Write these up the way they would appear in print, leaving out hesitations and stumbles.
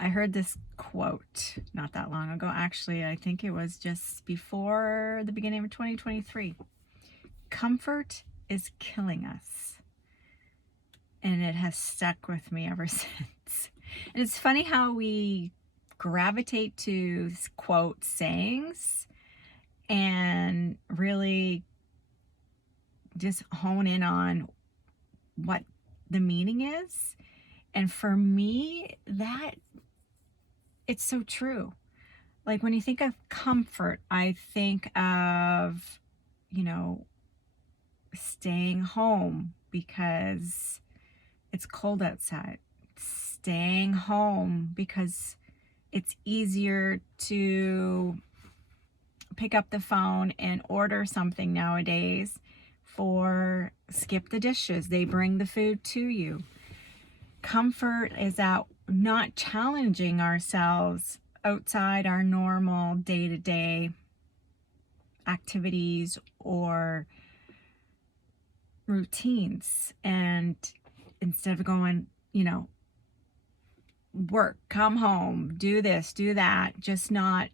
I heard this quote not that long ago. Actually, I think it was just before the beginning of 2023. Comfort is killing us. And it has stuck with me ever since. And it's funny how we gravitate to quote sayings and really just hone in on what the meaning is. And for me, that it's so true. Like when you think of comfort, I think of, you know, staying home because it's cold outside. Staying home because it's easier to pick up the phone and order something nowadays for skip the dishes. They bring the food to you. Comfort is that not challenging ourselves outside our normal day-to-day activities or routines. And instead of going, work, come home, do this, do that, just not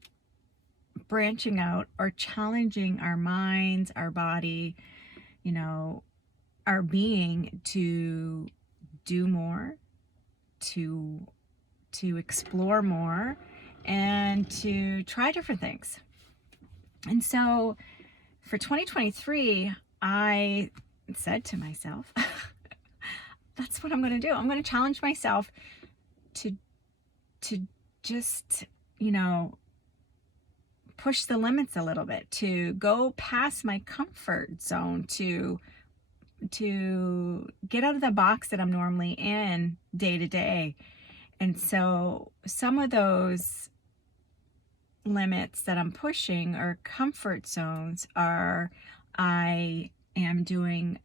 branching out or challenging our minds, our body, our being to do more, to explore more, and to try different things. And so for 2023, I said to myself, that's what I'm going to do. I'm going to challenge myself to just, push the limits a little bit, to go past my comfort zone, to get out of the box that I'm normally in day to day. And so some of those limits that I'm pushing or comfort zones are, I am doing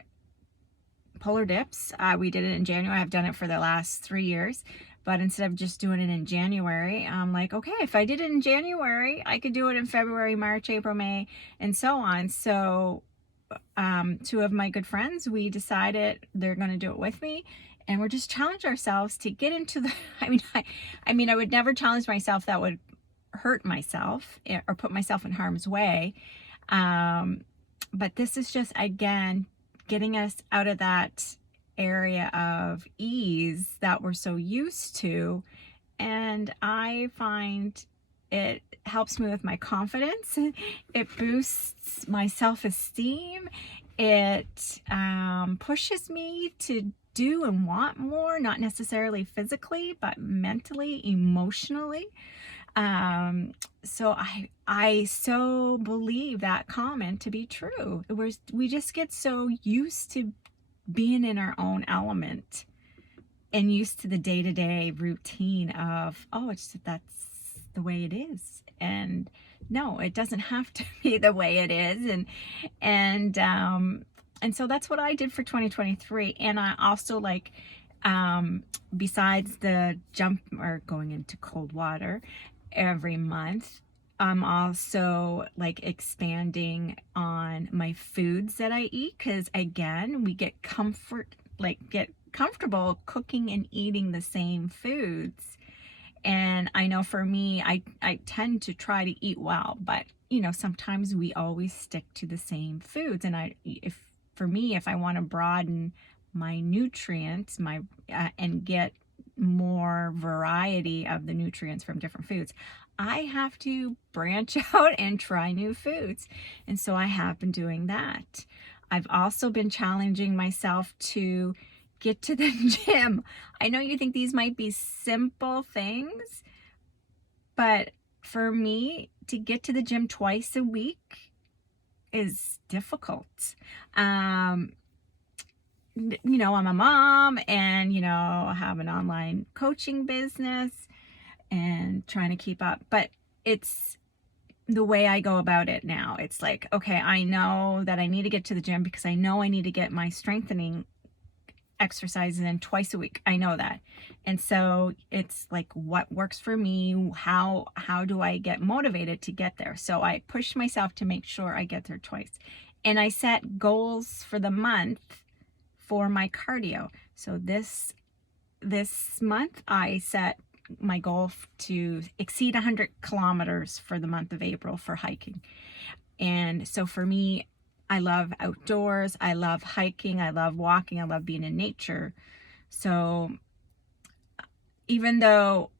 polar dips. We did it in January. I've done it for the last 3 years. But instead of just doing it in January, I'm like, okay, if I did it in January, I could do it in February, March, April, May, and so on. So 2 of my good friends, we decided they're going to do it with me. And we're just challenge ourselves to get into the, I would never challenge myself that would hurt myself or put myself in harm's way. But this is just, again, getting us out of that area of ease that we're so used to. And I find it helps me with my confidence. It boosts my self-esteem. It pushes me to do and want more, not necessarily physically, but mentally, emotionally. So I so believe that comment to be true. We just get so used to being in our own element and used to the day-to-day routine of, that's the way it is. And no, it doesn't have to be the way it is. And so that's what I did for 2023. And I also besides the jump or going into cold water every month, I'm also expanding on my foods that I eat, because again, we get comfortable cooking and eating the same foods. And I know for me, I tend to try to eat well, but sometimes we always stick to the same foods. And if I want to broaden my nutrients, and get more variety of the nutrients from different foods, I have to branch out and try new foods. And so I have been doing that. I've also been challenging myself to get to the gym. I know you think these might be simple things, but for me, to get to the gym twice a week is difficult. I'm a mom, and I have an online coaching business and trying to keep up, but it's the way I go about it now. It's like, okay, I know that I need to get to the gym because I know I need to get my strengthening exercises in twice a week. I know that. And so it's like, what works for me? How do I get motivated to get there? So I push myself to make sure I get there twice. And I set goals for the month for my cardio. So this month I set my goal to exceed 100 kilometers for the month of April for hiking. And so for me, I love outdoors, I love hiking, I love walking, I love being in nature. So even though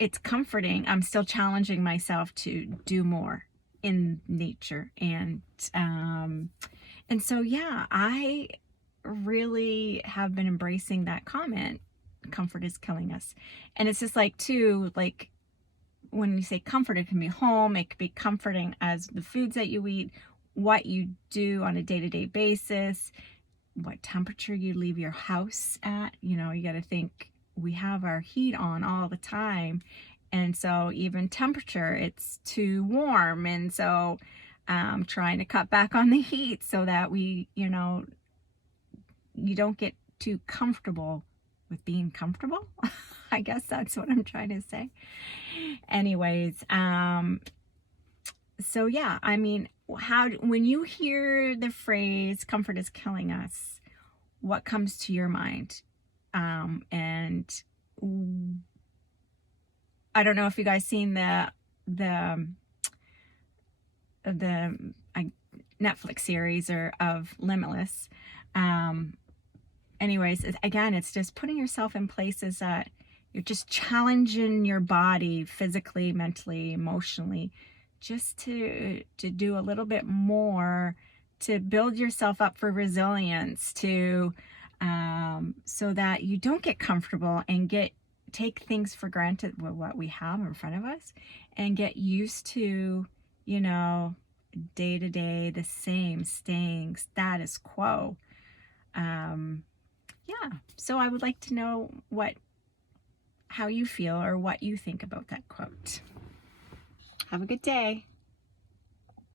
it's comforting, I'm still challenging myself to do more in nature. And so, yeah, I really have been embracing that comment, comfort is killing us. And it's just like, too, like when you say comfort, it can be home, it can be comforting as the foods that you eat, what you do on a day-to-day basis, what temperature you leave your house at. You know, you got to think we have our heat on all the time. And so even temperature, it's too warm. And so trying to cut back on the heat so that we, you know, you don't get too comfortable with being comfortable. I guess that's what I'm trying to say. Anyways, so yeah, I mean, when you hear the phrase comfort is killing us, what comes to your mind? And I don't know if you guys seen the Netflix series of Limitless. Anyways, again, it's just putting yourself in places that you're just challenging your body physically, mentally, emotionally, just to do a little bit more to build yourself up for resilience, to so that you don't get comfortable and take things for granted with what we have in front of us, and get used to, you know, day to day, the same, staying status quo. Yeah, so I would like to know how you feel or what you think about that quote. Have a good day.